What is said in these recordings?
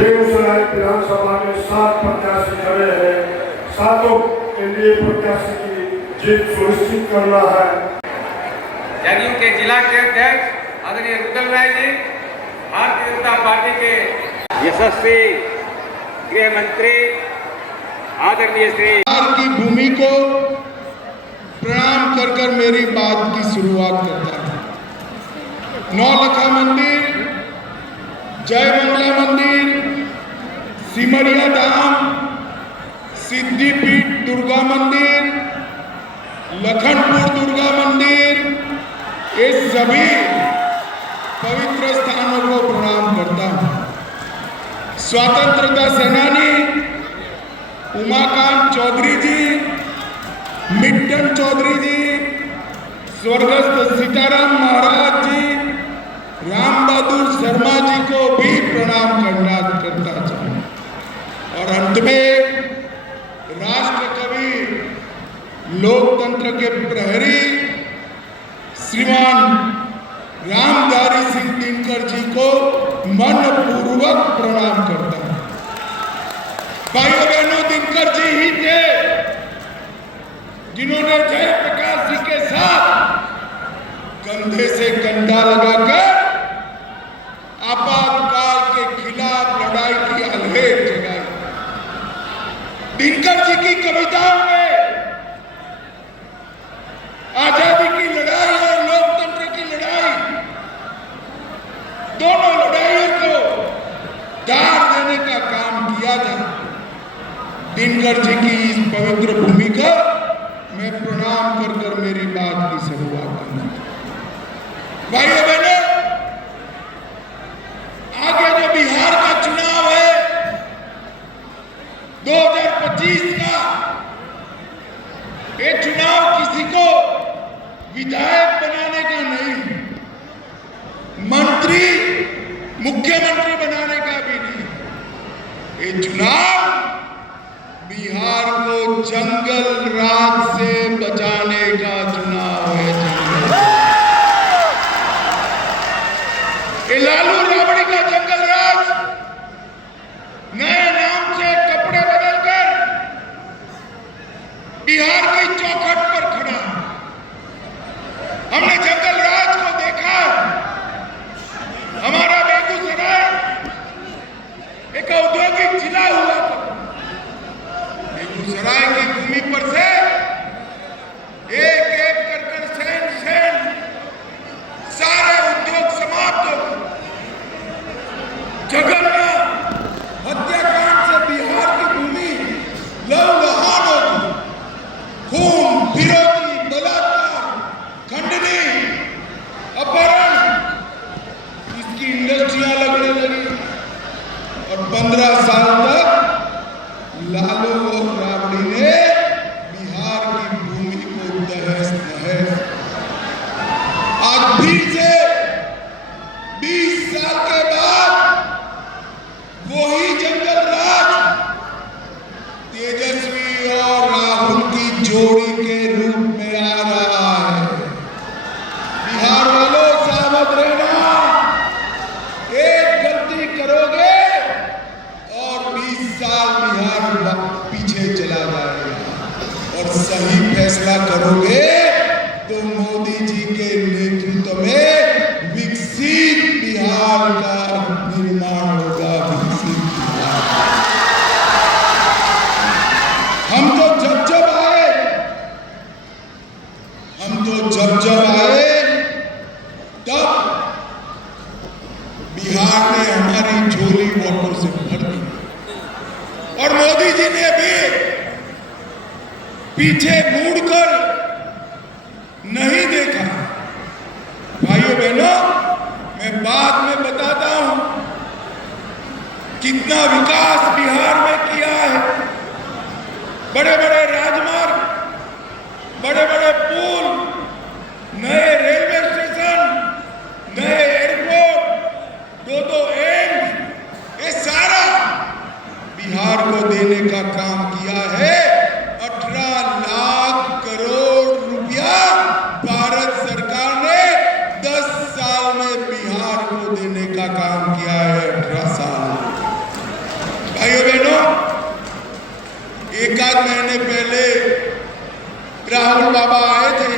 बेगूसराय विधानसभा में 7 प्रत्याशी खड़े हैं। 7 एनडीए प्रत्याशी की जीत सुनिश्चित करना है। जदयू के जिला के अध्यक्ष आदरणीय रुदल राय जी, भारतीय जनता पार्टी के यशस्वी गृह मंत्री आदरणीय श्री की भूमि को प्रणाम कर कर मेरी बात की शुरुआत करता हूं। नौलखा मंदिर, जय मंगला मंदिर, सिमरिया धाम, सिद्धिपीठ दुर्गा मंदिर, लखनपुर दुर्गा मंदिर, ये सभी पवित्र स्थानों को प्रणाम करता हूं। स्वतंत्रता सेनानी उमाकांत चौधरी जी, मिट्टन चौधरी जी, स्वर्गस्थ सीताराम महाराज जी, राम बहादुर शर्मा जी को भी प्रणाम करता चाहूं। और अंत में राष्ट्र कवि, लोकतंत्र के प्रहरी श्रीमान रामधारी सिंह दिनकर जी को मनपूर्वक प्रणाम करता हूं। भाइयों बहनों, दिनकर जी ही थे जिन्होंने जयप्रकाश जी के साथ कंधे से कंधा लगाकर आपातकाल के खिलाफ लड़ाई की अलहेट जगाई। दिनकर जी की कविताओं में आजादी की लड़ाई और लोकतंत्र की लड़ाई, दोनों लड़ाइयों को दार देने का काम किया था। दिनकर जी की इस पवित्र भूमि का मैं प्रणाम कर कर मेरी बात की शुरुआत करना। भाइयों बहनों, आगे जो बिहार का चुनाव है 2025 का, ये चुनाव किसी को विधायक बनाने का नहीं, मंत्री मुख्यमंत्री बनाने का भी नहीं। ये चुनाव बिहार को जंगल राज से बचाने का चुनाव है। ये लालू राबड़ी का जंगल राज नए नाम से कपड़े बदलकर बिहार की चौखट पर खड़ा। हमने जंगल राज को देखा। हमारा बेगूसराय एक औद्योगिक जिला हुआ था। बेगूसराय की भूमि पर से एक एक कर सैन सारे उद्योग समाप्त हो गए। जघन्य हत्याकांड से बिहार की भूमि लहूलुहान हो गई। खून, फिरौती, बलात्कार, खंडनी, अपहरण, इसकी इंडस्ट्रियां लगने लगी। और 15 साल तक लालू और राबड़ी ने बिहार की भूमि को तहस नहस। आज फिर से 20 साल के बाद वही जंगल राज तेजस्वी और राहुल की जोड़ी के रूप में आ रहा है। बिहार वालों, सावध रहना। एक गलती करोगे और 20 साल बिहार पीछे चला जाएगा। और सही फैसला करोगे तो मोदी जी के नेतृत्व में विकसित बिहार का निर्माण होगा। विकसित बिहार। हम तो जब आए तब बिहार ने हमारी झोली वोटों से भर दी। और मोदी जी ने भी पीछे मुड़कर नहीं देखा। भाइयों बहनों, मैं बाद में बताता हूं कितना विकास बिहार में किया है। बड़े बड़े राजमार्ग, बड़े बड़े पुल, नए रेलवे स्टेशन, नए एयरपोर्ट, 2 एम्स, ये सारा बिहार को देने का काम किया है। 18 लाख करोड़ रुपया भारत सरकार ने 10 साल में बिहार को देने का काम किया है। 18 साल। लालू बाबा आए थे,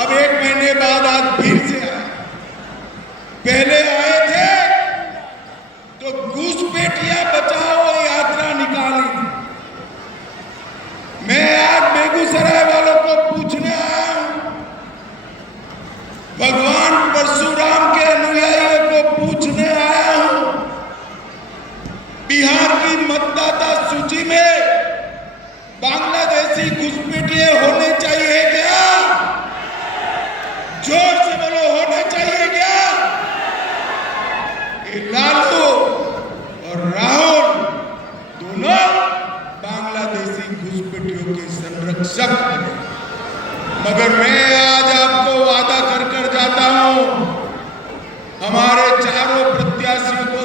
अब 1 महीने बाद आज फिर से आए। पहले आए थे तो घुसपैठिया बचाओ यात्रा निकाली। मैं आज बेगूसराय वालों को पूछने आया हूं, भगवान परशुराम के अनुयायियों को पूछने आया हूं, बिहार की मतदाता सूची में बांग्लादेशी घुसपैठिए होने चाहिए क्या? जोर से बोलो, होने चाहिए क्या? ये लालू और राहुल दोनों बांग्लादेशी घुसपैठियों के संरक्षक बने। मगर मैं आज आपको वादा कर जाता हूं, हमारे चारों प्रत्याशियों को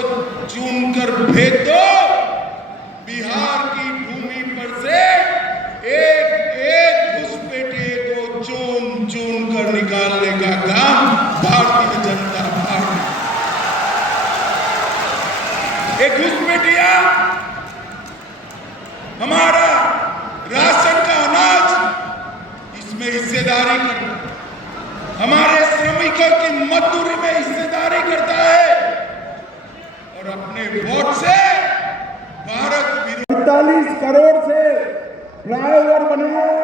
चुनकर भेज दो। बिहार की भूमि पर से एक एक घुसपैठिए को चुन कर निकालने का काम भारतीय जनता पार्टी। एक घुसपैठिया हमारा राशन का अनाज, इसमें हिस्सेदारी करता है, हमारे श्रमिकों की मजदूरी में हिस्सेदारी करता है और अपने वोट से भारत 45 करोड़ से फ्लाईओवर बनाया,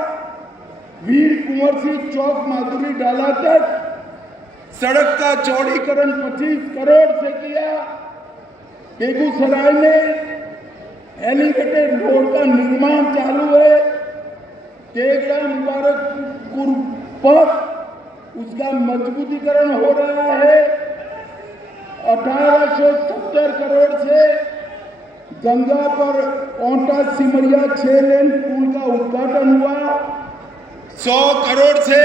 वीर कुंवर सिंह चौक माधुरी डाला तक सड़क का चौड़ीकरण 25 करोड़ से किया। बेगूसराय में एलिवेटेड रोड का निर्माण चालू है। तेगड़ा मुबारकपुर पर उसका मजबूतीकरण हो रहा है। 1870 करोड़ से गंगा पर ओंटा सिमरिया 6 लेन पुल का उद्घाटन हुआ। 100 करोड़ से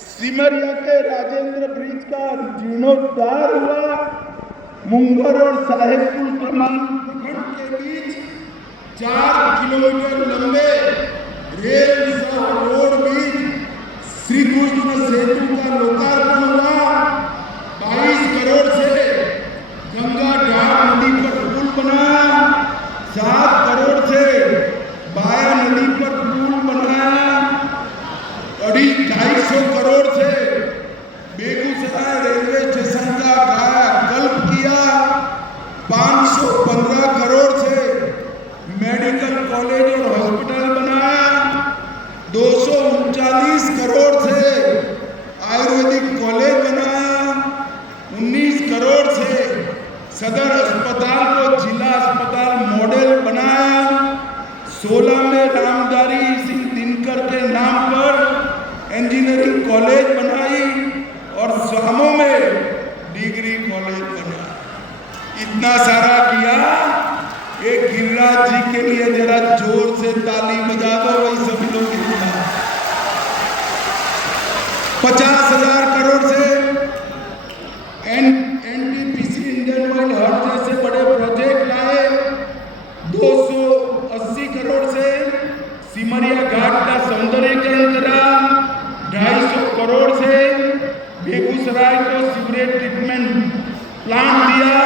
सिमरिया के राजेंद्र ब्रिज का जीर्णोद्धार हुआ। मुंगेर और साहेबपुर प्रखंड के बीच 4 किलोमीटर लंबे रेल रोड बीच श्री कृष्ण सेतु का लोकार्पण हुआ। 22 करोड़ से गंगा डार नदी पर पुल बनाया। 7 करोड़ से बाया नदी पर पुल बनाया। 250 करोड़ से बेगूसराय रेलवे स्टेशन का कायाकल्प किया। 515 करोड़ से मेडिकल कॉलेज और हॉस्पिटल बनाया। 239 करोड़ से आयुर्वेदिक कॉलेज बनाया। 19 करोड़ से सदर अस्पताल को जिला अस्पताल मॉडल बनाया। 16 में रामधारी सिंह दिनकर के नाम पर इंजीनियरिंग कॉलेज बनाई और सामो में डिग्री कॉलेज बनाया। इतना सारा किया। एक गिरिराज जी के लिए जरा जोर से ताली बजा दो भाई सभी लोग। 50,000 करोड़ से एनटीपीसी इंडियन ऑयल हब जैसे बड़े प्रोजेक्ट लाए। 280 करोड़ से सिमरिया घाट का सौंदर्यीकरण करा। 250 करोड़ से बेगूसराय को सीवरेज ट्रीटमेंट प्लांट दिया।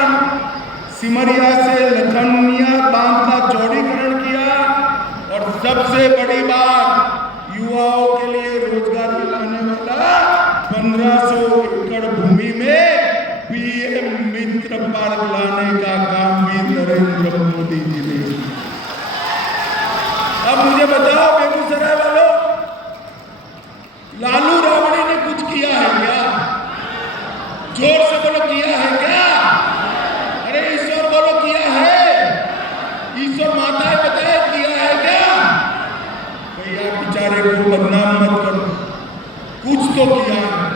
सिमरिया से लखनिया बांध का चौड़ीकरण किया और सबसे बड़ी बात, युवाओं के लिए रोजगार दिलाने वाला 1500 एकड़ भूमि में पीएम मित्र पार्क लाने का काम भी नरेंद्र मोदी जी ने किया। अब मुझे बताओ बेगूसराय वालों, लालू राबड़ी ने कुछ किया है क्या? जोर से बोलो, किया है क्या? अरे ईश्वर बोलो, किया है? ईश्वर माताएं बताए, किया है क्या? भैया बेचारे को बदनाम मत करो, कुछ तो किया है।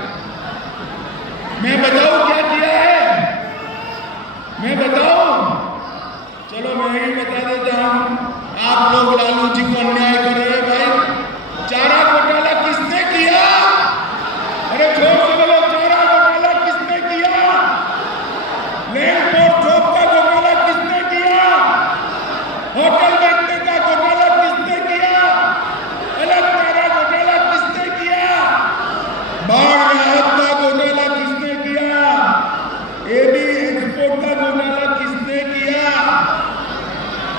मैं बताऊं क्या किया है? मैं बताऊं? चलो मैं ही बता देता हूं। आप लोग लालू जी को अन्याय कर रहे हैं भाई। चारा घोटाला किसने किया? अरे जोर से बोलो, चारा घोटाला किसने किया? लैंड पोर्ट जॉब का घोटाला किसने किया? होटल बांटने का घोटाला किसने किया? अलग चारा घोटाला किसने किया? बाढ़ राहत का घोटाला किसने किया? एबी एक्सपोर्ट का घोटाला किसने किया?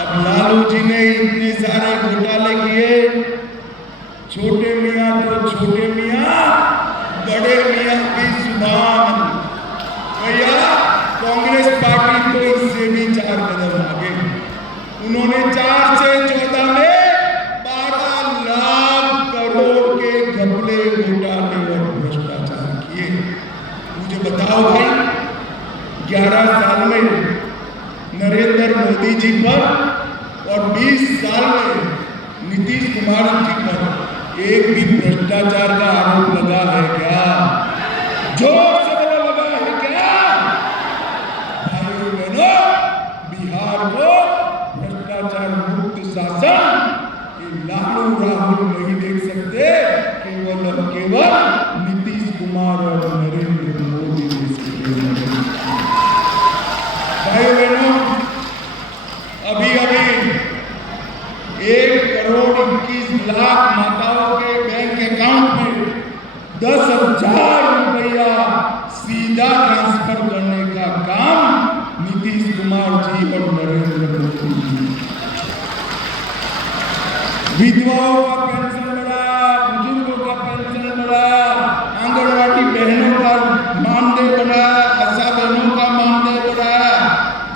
अब लालू जी ने इतने सारे घोटाले किए, छोटे मियाँ तो छोटे मियाँ, बड़े मियाँ की जुबान। भैया कांग्रेस पार्टी तो इससे भी 4 कदम आगे। उन्होंने 4 से 14 में 12 लाख करोड़ के घपले, घोटाले और भ्रष्टाचार किए। मुझे बताओ भाई, 11 साल में नरेंद्र मोदी जी पर और 20 साल में नीतीश कुमार जी पर एक भी भ्रष्टाचार का आरोप लगा है क्या? जोर से बोलो, लगा है क्या? भाइयों बहनों, बिहार को भ्रष्टाचार मुक्त शासन ये लालू राहुल नहीं देख सकते, केवल और केवल नीतीश कुमार और नरेंद्र मोदी दे सकते। भाइयों बहनों, अभी 1 करोड़ 21 लाख माताओं के बैंक अकाउंट में 10,000 रुपया सीधा ट्रांसफर करने का काम नीतीश कुमार जी और नरेंद्र मोदी जी। विधवाओं का पेंशन बढ़ाया, बुजुर्गों का पेंशन बढ़ाया, आंगनवाड़ी बहनों का मानदेय बढ़ाया, आशा बहनों का मानदेय बढ़ाया,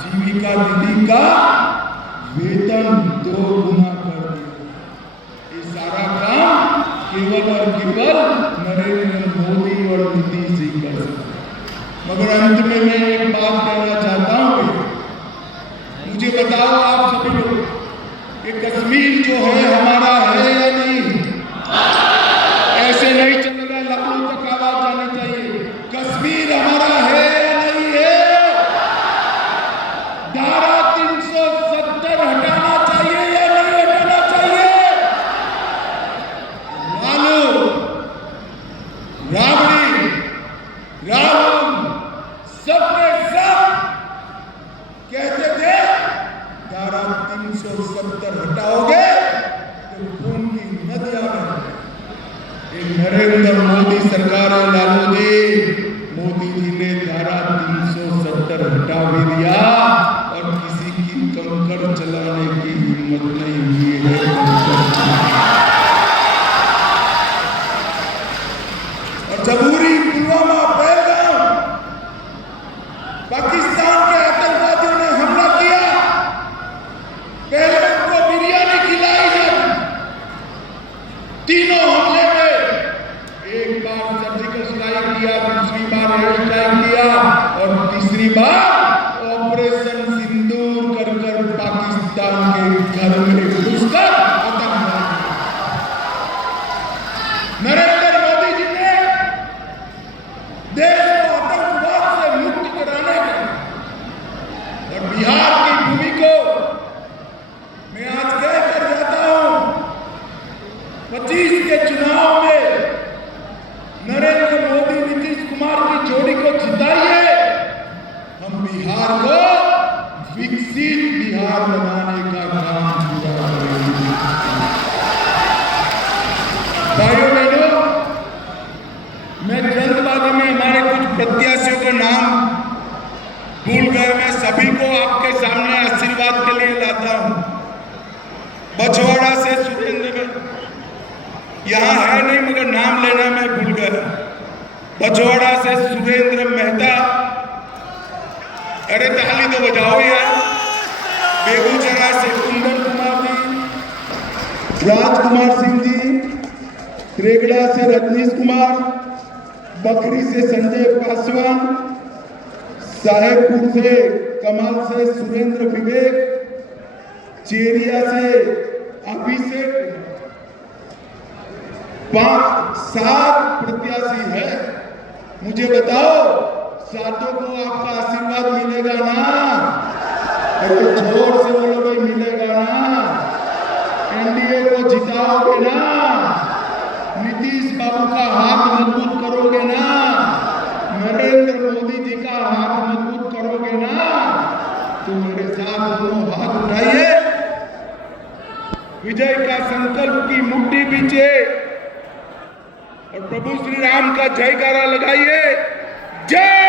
जीविका दीदी का वेतन 2 गुना कर दिया। ये सारा काम केवल और केवल नरेंद्र मोदी और नीतीश जी कर सकते। मगर अंत में मैं एक बात कहना चाहता हूँ, मुझे बताओ आप सभी लोग, कि कश्मीर जो है हमारा है या नहीं? ऐसे नहीं चलेगा, लखनऊ तक आवाज जानी चाहिए। कश्मीर हमारा है या नहीं है? धारा 370 हटाना चाहिए या नहीं हटाना चाहिए? लालू, राबड़ी, राहुल सबके सब कहते थे धारा 370 हटाओगे तो खून की नदियां बहेंगी। नरेंद्र मोदी सरकार है लालू जी, मोदी जी ने धारा 370 हटा भी दिया और किसी की कंकड़ चलाने की हिम्मत नहीं हुई है। और जबूरी पुलवामा, पहलगाम, पाकिस्तान के आतंकवादियों ने हमला किया, पहले उनको बिरयानी खिलाई जब, तीनों हमले में एक बार सर्जिकल स्ट्राइक किया, दूसरी बार एयर स्ट्राइक किया और तीसरी बार ऑपरेशन सिंदूर कर पाकिस्तान के घर में घुसकर आतंकवाद। नरेंद्र मोदी जी ने देश को आतंकवाद से मुक्त कराने का और बिहार की भूमि को मैं आज कहकर जाता हूं, 25 के चुनाव में नरेंद्र मोदी नीतीश कुमार की जोड़ी को जिताइए। हम बिहार को विकसित बिहार बनाने का काम पूरा करेंगे। भाइयों बहनों, मैं जल्दबाजी में हमारे कुछ प्रत्याशियों के नाम भूल गए, मैं सभी को आपके सामने आशीर्वाद के लिए लाता हूं। बछवाड़ा से सुरेंद्र, यहाँ है नहीं मगर नाम लेना मैं भूल गया। बछवाड़ा से सुरेंद्र मेहता, अरे ताली तो बजाओ यार। बेगूसराय से कुंदन कुमार जी, राजकुमार सिंह जी, रेगड़ा से रजनीश कुमार, बकरी से संजय पासवान, साहेबपुर से कमाल से सुरेंद्र विवेक, चेरिया से अभिषेक, 7 प्रत्याशी है। मुझे बताओ, सातों को आपका आशीर्वाद मिलेगा ना? अरे जोर से बोलो भाई, मिलेगा ना? एनडीए को जिताओगे ना? नीतीश बाबू का हाथ मजबूत करोगे ना? नरेंद्र मोदी जी का हाथ मजबूत करोगे ना? तो मेरे साथ दोनों हाथ उठाइए, विजय का संकल्प की मुट्ठी पीछे और प्रभु श्री राम का जयकारा लगाइए। जय